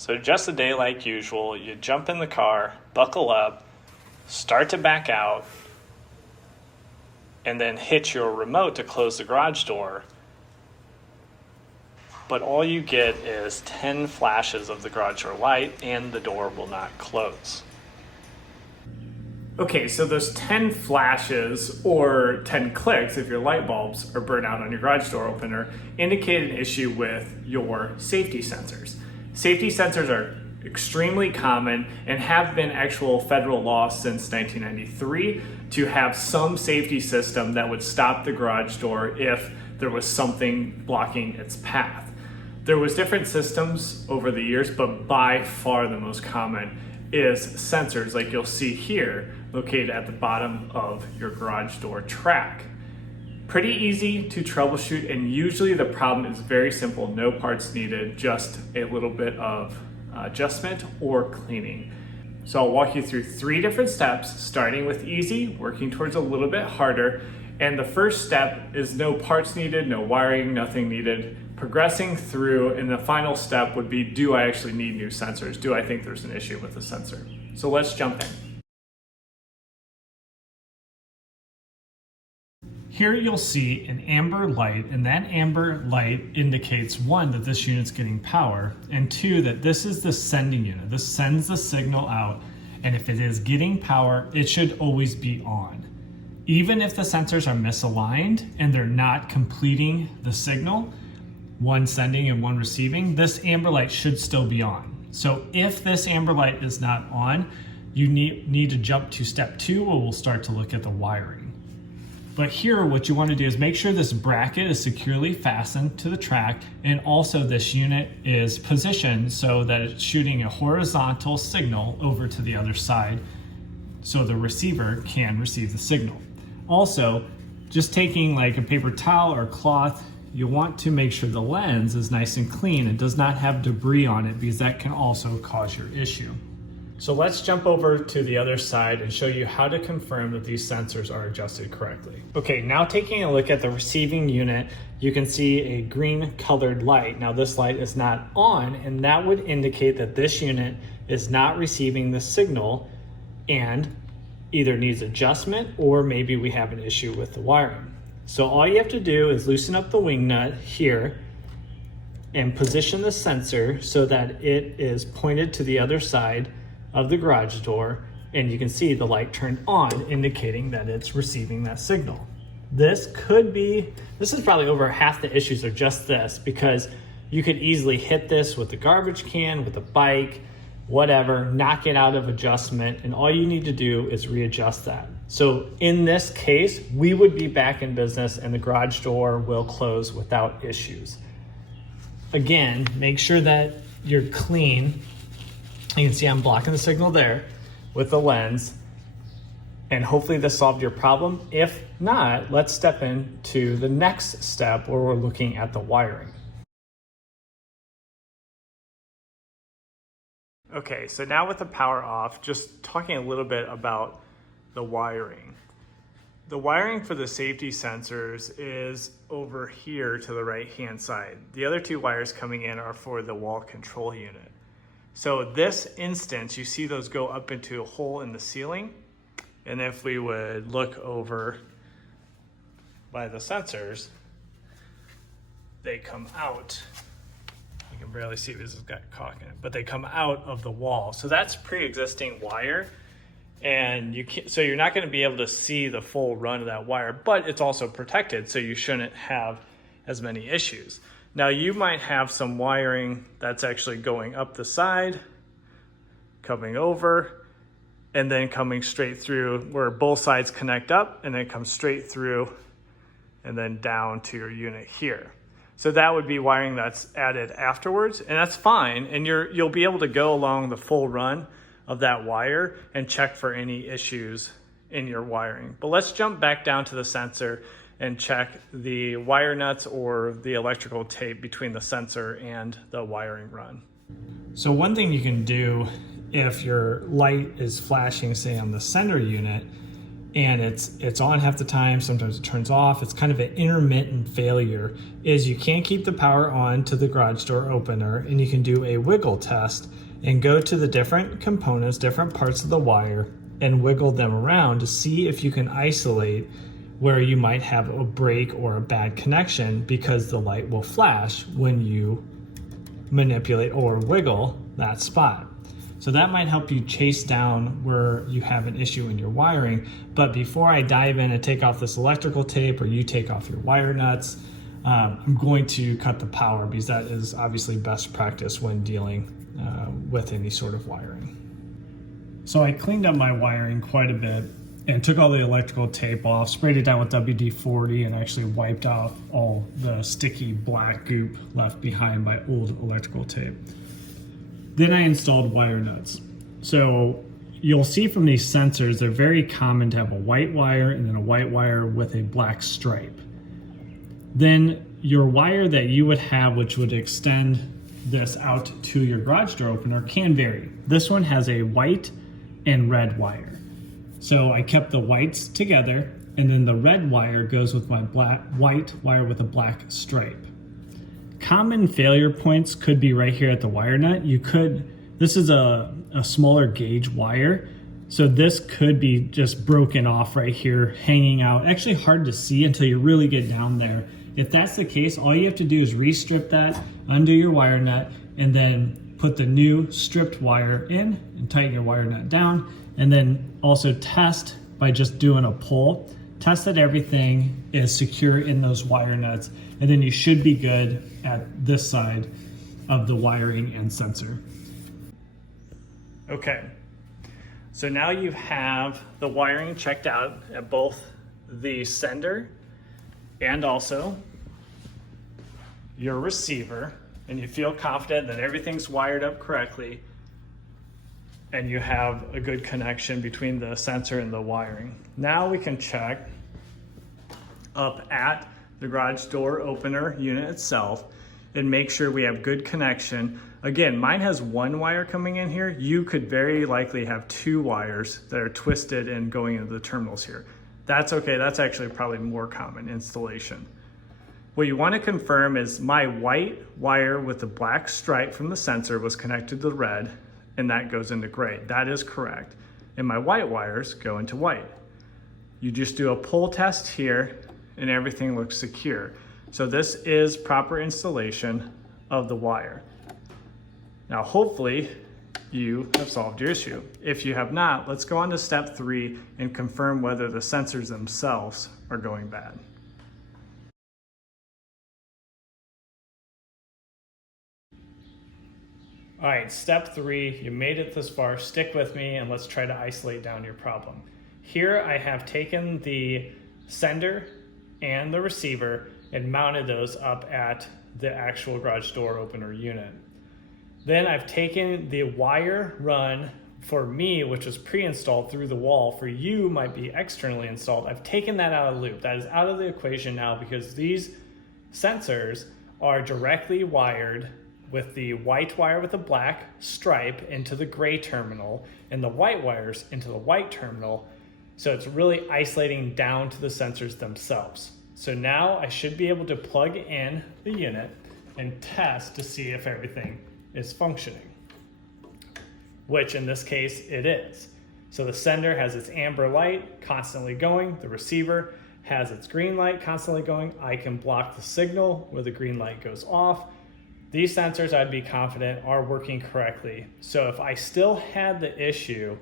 So just a day like usual, you jump in the car, buckle up, start to back out, and then hit your remote to close the garage door. But all you get is 10 flashes of the garage door light and the door will not close. Okay, so those 10 flashes or 10 clicks, if your light bulbs are burnt out on your garage door opener, indicate an issue with your safety sensors. Safety sensors are extremely common and have been actual federal law since 1993 to have some safety system that would stop the garage door if there was something blocking its path. There was different systems over the years, but by far the most common is sensors like you'll see here located at the bottom of your garage door track. Pretty easy to troubleshoot, and usually the problem is very simple, no parts needed, just a little bit of adjustment or cleaning. So I'll walk you through 3 different steps, starting with easy, working towards a little bit harder. And the first step is no parts needed, no wiring, nothing needed. Progressing through, and the final step would be, do I actually need new sensors? Do I think there's an issue with the sensor? So let's jump in. Here you'll see an amber light, and that amber light indicates 1, that this unit's getting power, and 2, that this is the sending unit. This sends the signal out, and if it is getting power, it should always be on. Even if the sensors are misaligned and they're not completing the signal, one sending and one receiving, this amber light should still be on. So if this amber light is not on, you need to jump to step 2, where we'll start to look at the wiring. But here, what you want to do is make sure this bracket is securely fastened to the track, and also this unit is positioned so that it's shooting a horizontal signal over to the other side so the receiver can receive the signal. Also, just taking like a paper towel or cloth, you want to make sure the lens is nice and clean and does not have debris on it, because that can also cause your issue. So let's jump over to the other side and show you how to confirm that these sensors are adjusted correctly. Okay, now taking a look at the receiving unit, you can see a green colored light. Now this light is not on, and that would indicate that this unit is not receiving the signal and either needs adjustment, or maybe we have an issue with the wiring. So all you have to do is loosen up the wing nut here and position the sensor so that it is pointed to the other side of the garage door, and you can see the light turned on, indicating that it's receiving that signal. This is probably over half the issues are just this, because you could easily hit this with the garbage can, with a bike, whatever, knock it out of adjustment, and all you need to do is readjust that. So in this case, we would be back in business and the garage door will close without issues. Again, make sure that you're clean. You can see I'm blocking the signal there with the lens, and hopefully this solved your problem. If not, let's step into the next step where we're looking at the wiring. Okay, so now with the power off, just talking a little bit about the wiring. The wiring for the safety sensors is over here to the right-hand side. The other 2 wires coming in are for the wall control unit. So this instance, you see those go up into a hole in the ceiling. And if we would look over by the sensors, they come out. You can barely see this has got caulk in it, but they come out of the wall. So that's pre-existing wire. And so you're not going to be able to see the full run of that wire, but it's also protected, so you shouldn't have as many issues. Now you might have some wiring that's actually going up the side, coming over, and then coming straight through, where both sides connect up, and then comes straight through and then down to your unit here. So that would be wiring that's added afterwards, and that's fine. And you'll be able to go along the full run of that wire and check for any issues in your wiring. But let's jump back down to the sensor and check the wire nuts or the electrical tape between the sensor and the wiring run. So one thing you can do if your light is flashing, say on the center unit, and it's on half the time, sometimes it turns off. It's kind of an intermittent failure. Is you can't keep the power on to the garage door opener, and you can do a wiggle test and go to the different components, different parts of the wire, and wiggle them around to see if you can isolate where you might have a break or a bad connection, because the light will flash when you manipulate or wiggle that spot. So that might help you chase down where you have an issue in your wiring. But before I dive in and take off this electrical tape, or you take off your wire nuts, I'm going to cut the power, because that is obviously best practice when dealing with any sort of wiring. So I cleaned up my wiring quite a bit and took all the electrical tape off, sprayed it down with WD-40, and actually wiped off all the sticky black goop left behind by old electrical tape. Then I installed wire nuts. So you'll see from these sensors, they're very common to have a white wire and then a white wire with a black stripe. Then your wire that you would have, which would extend this out to your garage door opener, can vary. This one has a white and red wire. So I kept the whites together, and then the red wire goes with my white wire with a black stripe. Common failure points could be right here at the wire nut. This is a smaller gauge wire, so this could be just broken off right here, hanging out. Actually hard to see until you really get down there. If that's the case, all you have to do is re-strip that, undo your wire nut, and then put the new stripped wire in and tighten your wire nut down. And then also test by just doing a pull. Test that everything is secure in those wire nuts, and then you should be good at this side of the wiring and sensor. Okay, so now you have the wiring checked out at both the sender and also your receiver, and you feel confident that everything's wired up correctly and you have a good connection between the sensor and the wiring. Now we can check up at the garage door opener unit itself and make sure we have good connection. Again, mine has one wire coming in here. You could very likely have two wires that are twisted and going into the terminals here. That's okay, that's actually probably more common installation. What you want to confirm is my white wire with the black stripe from the sensor was connected to the red, and that goes into gray. That is correct. And my white wires go into white. You just do a pull test here and everything looks secure. So this is proper installation of the wire. Now hopefully you have solved your issue. If you have not, let's go on to step 3 and confirm whether the sensors themselves are going bad. All right, step 3, you made it this far. Stick with me and let's try to isolate down your problem. Here I have taken the sender and the receiver and mounted those up at the actual garage door opener unit. Then I've taken the wire run for me, which was pre-installed through the wall. For you, might be externally installed. I've taken that out of the loop. That is out of the equation now, because these sensors are directly wired with the white wire with a black stripe into the gray terminal and the white wires into the white terminal. So it's really isolating down to the sensors themselves. So now I should be able to plug in the unit and test to see if everything is functioning, which in this case it is. So the sender has its amber light constantly going. The receiver has its green light constantly going. I can block the signal where the green light goes off. These sensors, I'd be confident, are working correctly. So if I still had the issue,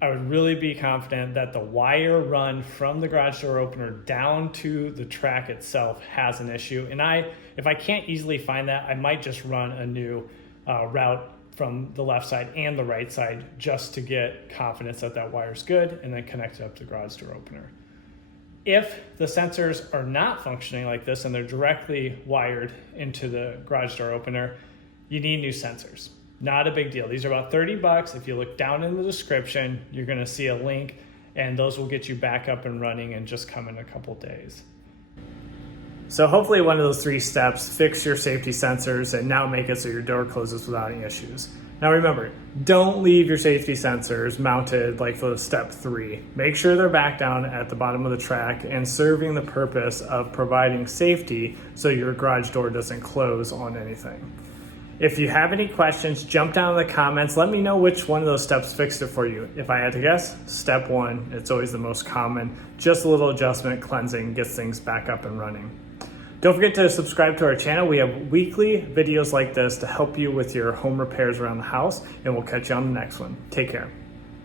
I would really be confident that the wire run from the garage door opener down to the track itself has an issue. And if I can't easily find that, I might just run a new route from the left side and the right side just to get confidence that that wire's good, and then connect it up to the garage door opener. If the sensors are not functioning like this and they're directly wired into the garage door opener, you need new sensors. Not a big deal. These are about $30. If you look down in the description, you're gonna see a link, and those will get you back up and running and just come in a couple days. So hopefully one of those 3 steps fix your safety sensors and now make it so your door closes without any issues. Now remember, don't leave your safety sensors mounted like for step 3. Make sure they're back down at the bottom of the track and serving the purpose of providing safety so your garage door doesn't close on anything. If you have any questions, jump down in the comments. Let me know which one of those steps fixed it for you. If I had to guess, step 1, it's always the most common. Just a little adjustment, cleansing, gets things back up and running. Don't forget to subscribe to our channel. We have weekly videos like this to help you with your home repairs around the house, and we'll catch you on the next one. Take care.